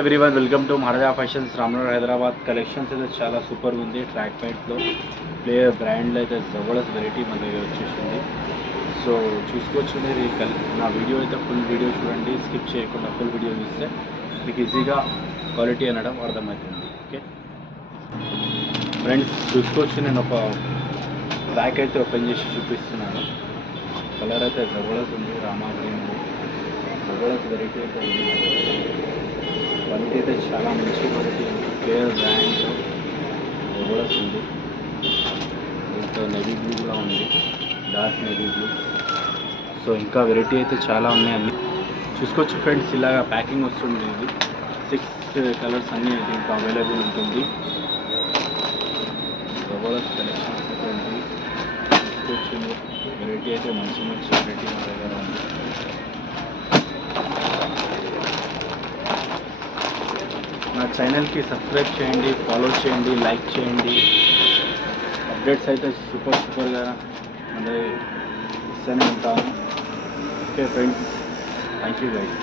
Everyone welcome to Maharaja Fashions Ramnagar Hyderabad collections అయితే చాలా సూపర్గా ఉంది. ట్రాక్ ప్యాంట్లో ప్లేయర్ బ్రాండ్లో అయితే జబర్దస్త్ వెరైటీ మన దగ్గర వచ్చేసింది. సో చూసుకోవచ్చు మీరు నా వీడియో అయితే ఫుల్ వీడియో చూడండి, స్కిప్ చేయకుండా ఫుల్ వీడియో చూస్తే మీకు ఈజీగా క్వాలిటీ అనడం అర్థమవుతుంది. ఓకే ఫ్రెండ్స్, చూసుకోవచ్చు నేను ఒక బ్యాగ్ అయితే ఓపెన్ చేసి చూపిస్తున్నాను. కలర్ అయితే జబర్దస్త్ ఉంది, రామా గ్రీన్ జబర్దస్త్ వెరైటీ అయితే ఉంది. క్వాలిటీ అయితే చాలా మంచి క్వాలిటీ ఉంది. ప్లేయర్ బ్రాండ్లో జబర్దస్త్ ఉంది. ఇంకా నెవీ బ్లూ కూడా ఉంది, డార్క్ నెవీ బ్లూ. సో ఇంకా వెరైటీ అయితే చాలా ఉన్నాయండి, చూసుకోవచ్చు ఫ్రెండ్స్. ఇలాగా ప్యాకింగ్ వస్తుంది. ఇది 6 కలర్స్ అన్నీ అయితే ఇంకా అవైలబుల్ ఉంటుంది. జబర్దస్త్ కలెక్షన్స్ అయితే ఉంది, చూసుకోవచ్చు. వెరైటీ అయితే మంచి మంచి వెరైటీ మన దగ్గర ఉంది. నా ఛానల్కి సబ్స్క్రైబ్ చేయండి, ఫాలో చేయండి, లైక్ చేయండి. అప్డేట్స్ అయితే సూపర్గా అంటే ఇస్తూనే ఉంటాను. Okay friends, thank you guys.